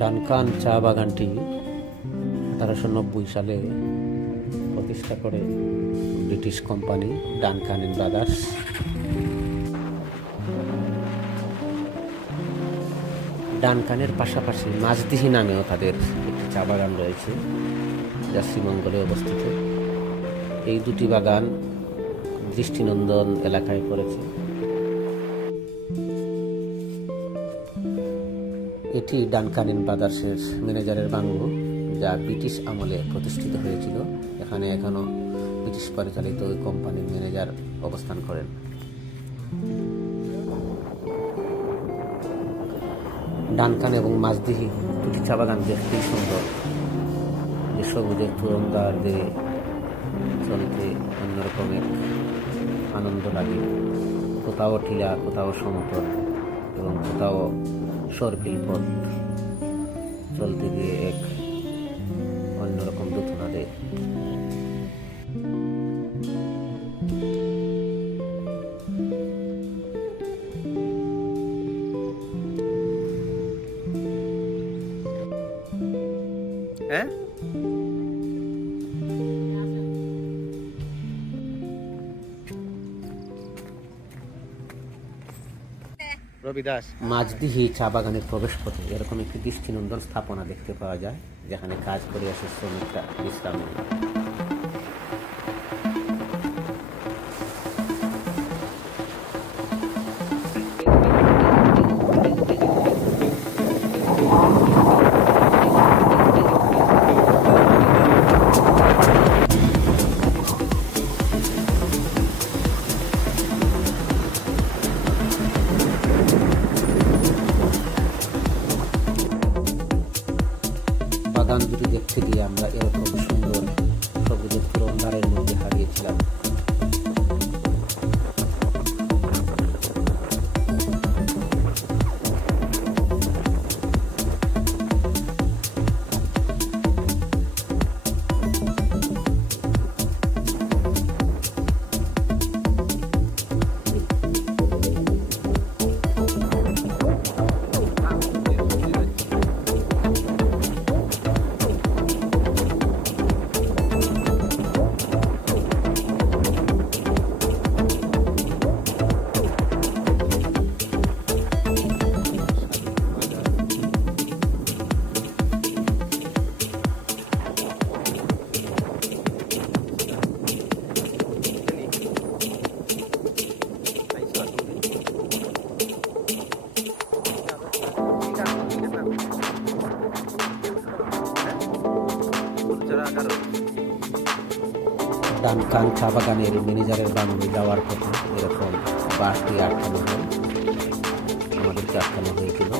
Duncan চা বাগানটি 1790 সালে প্রতিষ্ঠা করে British company Duncan and Brothers. ডানকানের পাশাপাশি মাঝদিহি নামেও তাদের একটি চা বাগান রয়েছে, যা শ্রীমঙ্গলে অবস্থিত। এই দুটি বাগান দৃষ্টিনন্দন এলাকায় পড়েছে। এটি ডানকান এন্ড ব্রাদার্সের ম্যানেজারের বাংলো, যা ব্রিটিশ আমলে প্রতিষ্ঠিত হয়েছিল। এখানে এখনো ব্রিটিশ পরিচালিত ওই কোম্পানির ম্যানেজার অবস্থান করেন। ডানকান এবং মাঝদিহি দুটি চা বাগান দেখতেই সুন্দর। যে সবুজের তুরঙ্গার দিয়ে চলতে অন্যরকমের আনন্দ লাগে। কোথাও টিলা, কোথাও সমতল এবং কোথাও সরপিল পথ, চলতে গিয়ে এক অন্যরকম দোতনা দেয়। মাঝদিহি চা বাগানের প্রবেশ পথে এরকম একটি দৃষ্টিনন্দন স্থাপনা দেখতে পাওয়া যায়, যেখানে কাজ করে আসে শ্রমিকরা বিশ্রাম নেয়। বাগান দুটি দেখতে গিয়ে আমরা এরকম সুন্দর সবুজের তুরঙ্গারের মধ্যে হারিয়েছিলাম। ডানকান চা বাগানের ম্যানেজারের বাংলো যাওয়ার পথে এরকম বাস দিয়ে আটকানো হয়, আমাদেরকে আটকানো হয়েছিল।